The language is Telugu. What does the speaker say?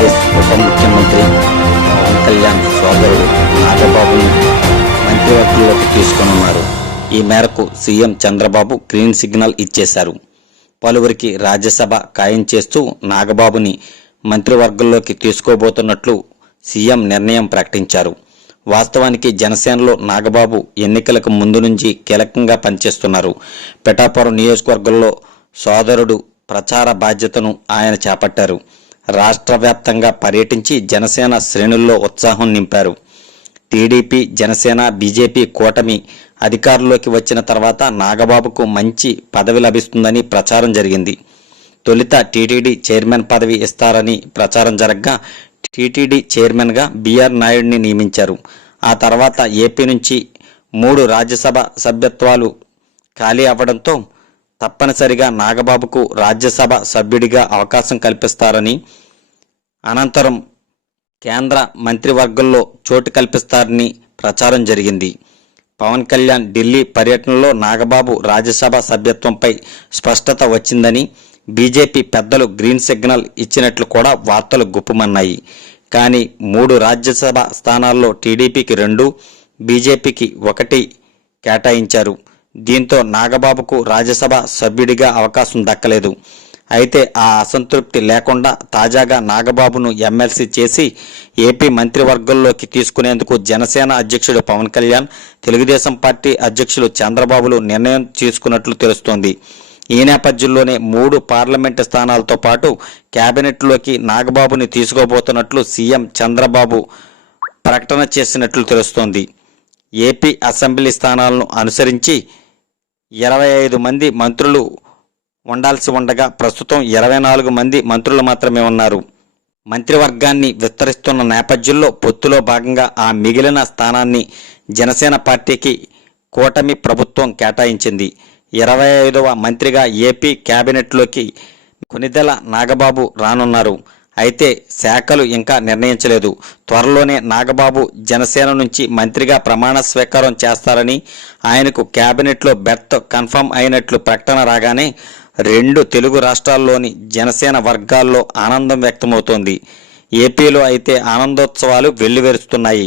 ఆంధ్రప్రదేశ్ ఉప ముఖ్యమంత్రి పవన్ కళ్యాణ్ సోదరుడు నాగబాబుని మంత్రివర్గంలోకి తీసుకొనున్నారు. ఈ మేరకు సీఎం చంద్రబాబు గ్రీన్ సిగ్నల్ ఇచ్చేశారు. పలువురికి రాజ్యసభ ఖాయం చేస్తూ నాగబాబుని మంత్రివర్గంలోకి తీసుకోబోతున్నట్లు సీఎం నిర్ణయం ప్రకటించారు. వాస్తవానికి జనసేనలో నాగబాబు ఎన్నికలకు ముందు నుంచి కీలకంగా పనిచేస్తున్నారు. పిఠాపురం నియోజకవర్గంలో సోదరుడు ప్రచార బాధ్యతను ఆయన చేపట్టారు. రాష్ట్ర వ్యాప్తంగా పర్యటించి జనసేన శ్రేణుల్లో ఉత్సాహం నింపారు. టీడీపీ జనసేన బీజేపీ కూటమి అధికారంలోకి వచ్చిన తర్వాత నాగబాబుకు మంచి పదవి లభిస్తుందని ప్రచారం జరిగింది. తొలుత టీటీడీ చైర్మన్ పదవి ఇస్తారని ప్రచారం జరగగా టీటీడీ చైర్మన్గా బీఆర్ నాయుడిని నియమించారు. ఆ తర్వాత ఏపీ నుంచి మూడు రాజ్యసభ సభ్యత్వాలు ఖాళీ అవ్వడంతో తప్పనిసరిగా నాగబాబుకు రాజ్యసభ సభ్యుడిగా అవకాశం కల్పిస్తారని అనంతరం కేంద్ర మంత్రివర్గంలో చోటు కల్పిస్తారని ప్రచారం జరిగింది. పవన్ కళ్యాణ్ ఢిల్లీ పర్యటనలో నాగబాబు రాజ్యసభ సభ్యత్వంపై స్పష్టత వచ్చిందని బీజేపీ పెద్దలు గ్రీన్ సిగ్నల్ ఇచ్చినట్లు కూడా వార్తలు గుప్పమన్నాయి. కానీ మూడు రాజ్యసభ స్థానాల్లో టీడీపీకి రెండు బీజేపీకి ఒకటి కేటాయించారు. దీంతో నాగబాబుకు రాజ్యసభ సభ్యుడిగా అవకాశం దక్కలేదు. అయితే ఆ అసంతృప్తి లేకుండా తాజాగా నాగబాబును ఎమ్మెల్సీ చేసి ఏపీ మంత్రివర్గంలోకి తీసుకునేందుకు జనసేన అధ్యక్షుడు పవన్ కళ్యాణ్ తెలుగుదేశం పార్టీ అధ్యక్షులు చంద్రబాబులు నిర్ణయం తీసుకున్నట్లు తెలుస్తోంది. ఈ నేపథ్యంలోనే మూడు పార్లమెంటు స్థానాలతో పాటు కేబినెట్లోకి నాగబాబుని తీసుకోబోతున్నట్లు సీఎం చంద్రబాబు ప్రకటన చేసినట్లు తెలుస్తోంది. ఏపీ అసెంబ్లీ స్థానాలను అనుసరించి ఇరవై ఐదు మంది మంత్రులు ఉండాల్సి ఉండగా ప్రస్తుతం ఇరవై నాలుగు మంది మంత్రులు మాత్రమే ఉన్నారు. మంత్రివర్గాన్ని విస్తరిస్తున్న నేపథ్యంలో పొత్తులో భాగంగా ఆ మిగిలిన స్థానాన్ని జనసేన పార్టీకి కూటమి ప్రభుత్వం కేటాయించింది. ఇరవై ఐదవ మంత్రిగా ఏపీ కేబినెట్లోకి కొనిదెల నాగబాబు రానున్నారు. అయితే శాఖలు ఇంకా నిర్ణయించలేదు. త్వరలోనే నాగబాబు జనసేన నుంచి మంత్రిగా ప్రమాణ స్వీకారం చేస్తారని ఆయనకు కేబినెట్లో బెర్త్ కన్ఫర్మ్ అయినట్లు ప్రకటన రాగానే రెండు తెలుగు రాష్ట్రాల్లోని జనసేన వర్గాల్లో ఆనందం వ్యక్తమవుతోంది. ఏపీలో అయితే ఆనందోత్సవాలు వెల్లువెరుస్తున్నాయి.